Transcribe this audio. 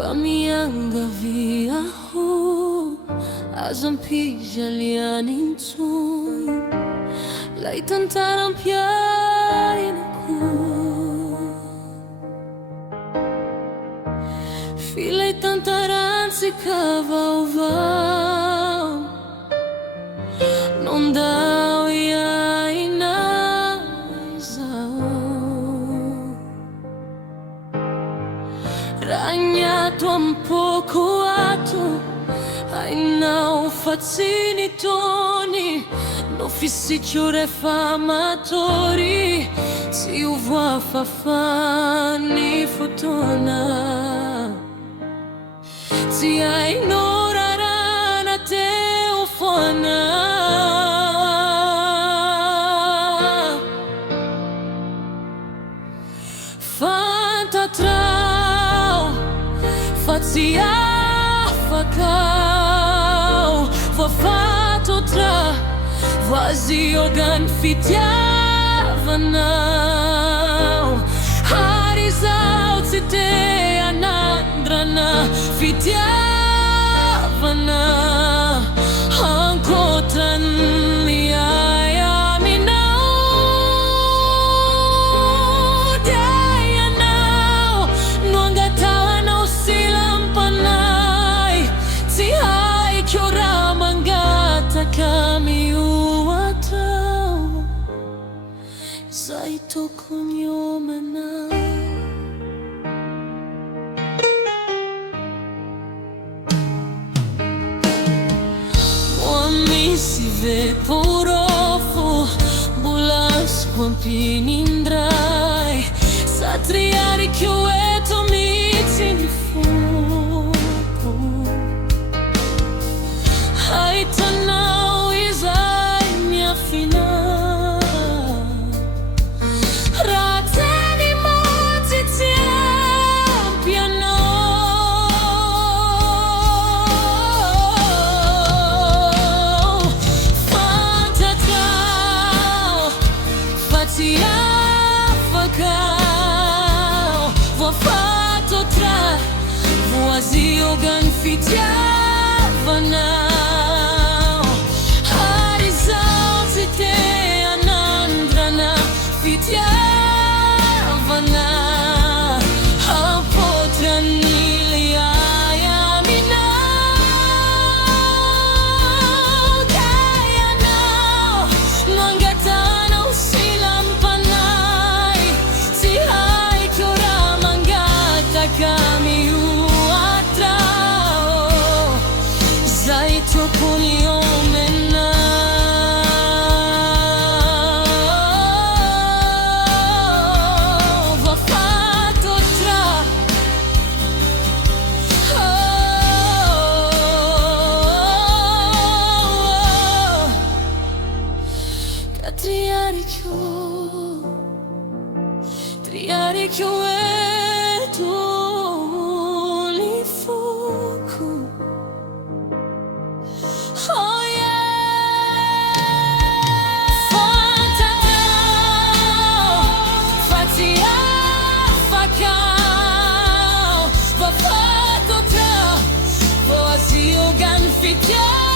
Bamiangaviaho azampijalyanintsony lay tantaram-piainako. Filay tantarantsika vaovao non daw iainay zao. Raha agnato ampoko ato hainao fa tsy nitony no fisitro rehefa matory tsy ho voafafany fotoana. Tsy hainao rarana teo foana. Fantatrao fa tsy afakao voafatotra voaziogan fitiavanao. Ary zaho tsy te hanandrana fitiavana ankoatran'ny ay aminao. Dia ianao no angatahanao silampanay, tsy haiko raha mangataka mioatra zay tokony omanay. Misy ve porofo mbola azoko ampinindray sa triariko eto mihitsy ny foko. Haitanao izay miafina raha teny mo tsy tsy ampy anao. Tsy afakao voafatotra voaziogan fitiavanao. Ary zaho tsy te hanandrana fitiavana ampotran'ny ay aminao. Ka ianao no angatahanao silampanay, tsy haiko raha mangataka mioatra zay tokony omenay. Voafatotra ka triariko eto ny foko. Oh yeah. Fantatrao fa tsy afakao voafatotra voaziogan fitiavanao.